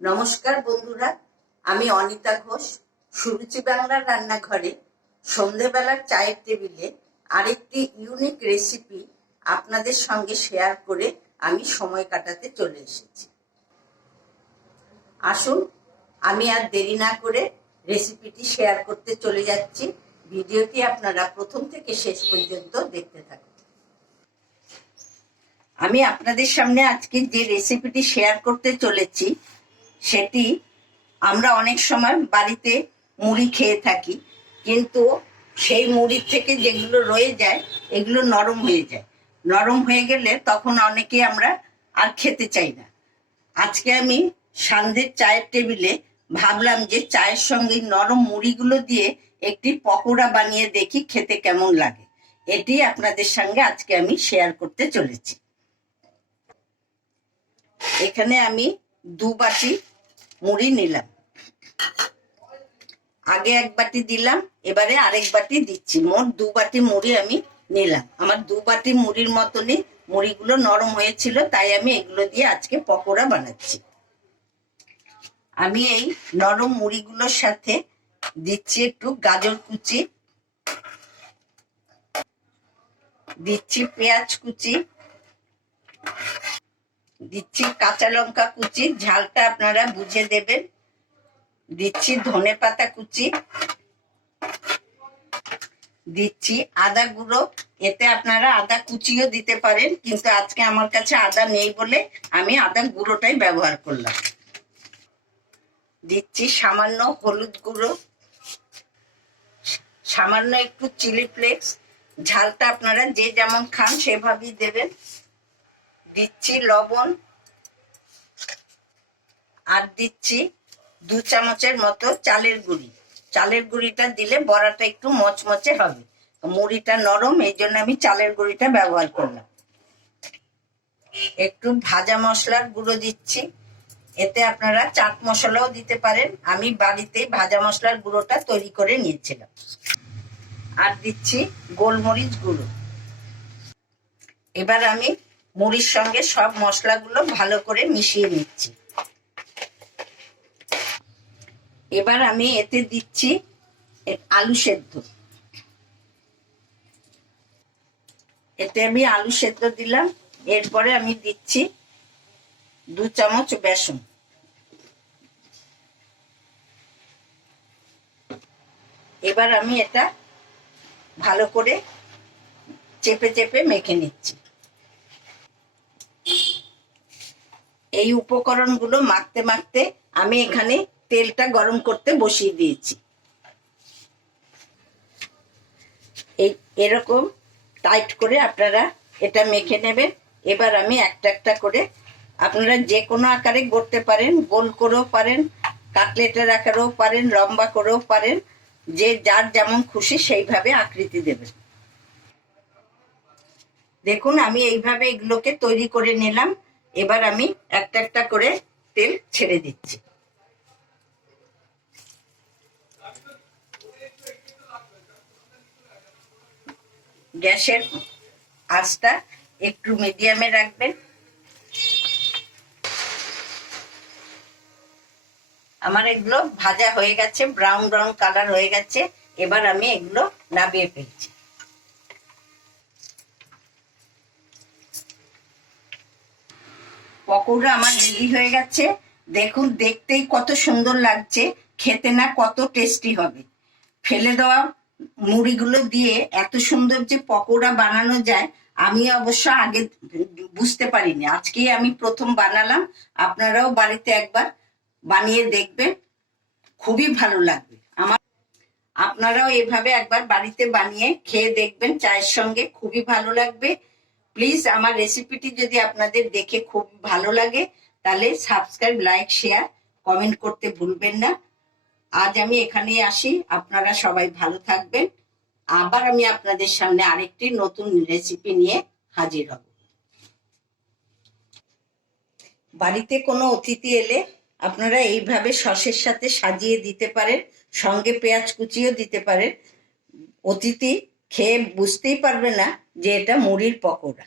নমস্কার বন্ধুরা, আমি অনিতা ঘোষ। সুরুচি বাংলার রান্নাঘরে সন্ধেবেলার চায়ের টেবিলে আরেকটি ইউনিক রেসিপি আপনাদের সঙ্গে শেয়ার করে আমি সময় কাটাতে চলে এসেছি। আসুন, আমি আর দেরি না করে রেসিপিটি শেয়ার করতে চলে যাচ্ছি। ভিডিওটি আপনারা প্রথম থেকে শেষ পর্যন্ত দেখতে থাকুন। আমি আপনাদের সামনে আজকে যে রেসিপিটি শেয়ার করতে চলেছি সেটি আমরা অনেক সময় বাড়িতে মুড়ি খেয়ে থাকি, কিন্তু সেই মুড়ির থেকে যেগুলো রয়ে যায় এগুলো নরম হয়ে যায়। নরম হয়ে গেলে তখন অনেকে আমরা আর খেতে চাই না। আজকে আমি সন্ধ্যের চায়ের টেবিলে ভাবলাম যে চায়ের সঙ্গে নরম মুড়িগুলো দিয়ে একটি পকোড়া বানিয়ে দেখি খেতে কেমন লাগে। এটি আপনাদের সঙ্গে আজকে আমি শেয়ার করতে চলেছি। এখানে আমি 2 বাটি মুড়ি নিলাম। আগে 1 বাটি দিলাম, এবারে আরেক বাটি দিচ্ছি। মোট 2 বাটি মুড়ি আমি নিলাম। আমার 2 বাটি মুড়ির মতনই মুড়িগুলো নরম হয়েছিল, তাই আমি এগুলো দিয়ে আজকে পকোড়া বানাচ্ছি। আমি এই নরম মুড়িগুলোর সাথে দিচ্ছি একটু গাজর কুচি, দিচ্ছি পেঁয়াজ কুচি, দিচ্ছি কাঁচা লঙ্কা কুচি, ঝালটা আপনারা বুঝে দেবেন, দিচ্ছি ধনেপাতা কুচি, দিচ্ছি আদা গুঁড়ো। এতে আপনারা আদা কুচিও দিতে পারেন, কিন্তু আজকে আমার কাছে আদা নেই বলে আমি আদা গুঁড়োটাই ব্যবহার করলাম। দিচ্ছি সামান্য হলুদ গুঁড়ো, সামান্য একটু চিলি ফ্লেক্স। ঝালটা আপনারা যে যেমন খান সেভাবেই দেবেন। দিচ্ছি লবণ, আর দিচ্ছি 2 চামচের মতো চালের গুঁড়ি। চালের গুঁড়িটা দিলে বড়াটা একটু মচমচে হবে। মুড়িটা নরম, এই জন্য আমি চালের গুঁড়িটা ব্যবহার করলাম। একটু ভাজা মশলার গুঁড়ো দিচ্ছি। এতে আপনারা চাট মশলাও দিতে পারেন, আমি বাড়িতে ভাজা মশলার গুঁড়োটা তৈরি করে নিয়েছিলাম। আর দিচ্ছি গোলমরিচ গুঁড়ো। এবার আমি মুড়ির সঙ্গে সব মশলাগুলো ভালো করে মিশিয়ে নিচ্ছি। এবার আমি এতে দিচ্ছি আলু সেদ্ধ। এতে আমি আলু সেদ্ধ দিলাম। এরপরে আমি দিচ্ছি 2 চামচ বেসন। এবার আমি এটা ভালো করে চেপে চেপে মেখে নিচ্ছি। এই উপকরণগুলো মাখতে মাখতে আমি এখানে তেলটা গরম করতে বসিয়ে দিয়েছি। এরকম টাইট করে আপনারা এটা মেখে নেবেন। এবার আমি একটা একটা করে, আপনারা যে কোনো আকারে গড়তে পারেন, গোল করেও পারেন, কাটলেটের আকারেও পারেন, লম্বা করেও পারেন, যে যার যেমন খুশি সেইভাবে আকৃতি দেবেন। দেখুন, আমি এইভাবে এগুলোকে তৈরি করে নিলাম। এবার আমি একটা একটা করে তেল ছেড়ে দিচ্ছি। গ্যাসের আঁচটা একটু মিডিয়ামে রাখবেন। আমার এগুলো ভাজা হয়ে গেছে, ব্রাউন ব্রাউন কালার হয়ে গেছে। এবার আমি এগুলো নামিয়ে ফেলছি। পকোড়া আমার রেডি হয়ে গেছে। দেখুন, দেখতেই কত সুন্দর লাগছে, খেতে না কত টেস্টি হবে। ফেলে দেওয়া মুড়িগুলো দিয়ে এত সুন্দর যে পকোড়া বানানো যায় আমি অবশ্য আগে বুঝতে পারিনি। আজকেই আমি প্রথম বানালাম। আপনারাও বাড়িতে একবার বানিয়ে দেখবেন, খুবই ভালো লাগবে। আপনারাও এভাবে একবার বাড়িতে বানিয়ে খেয়ে দেখবেন, চায়ের সঙ্গে খুবই ভালো লাগবে। প্লিজ আমার রেসিপিটি যদি আপনাদের দেখে খুব ভালো লাগে তাহলে সাবস্ক্রাইব, লাইক, শেয়ার, কমেন্ট করতে ভুলবেন না। আজ আমি এখানেই আসি। আপনারা সবাই ভালো থাকবেন। আবার আমি আপনাদের সামনে আরেকটি নতুন রেসিপি নিয়ে হাজির হব। বাড়িতে কোনো অতিথি এলে আপনারা এইভাবে সসের সাথে সাজিয়ে দিতে পারেন, সঙ্গে পেঁয়াজ কুচিও দিতে পারেন। অতিথি খেয়ে বুঝতেই পারবে না যে এটা মুড়ির পকোড়া।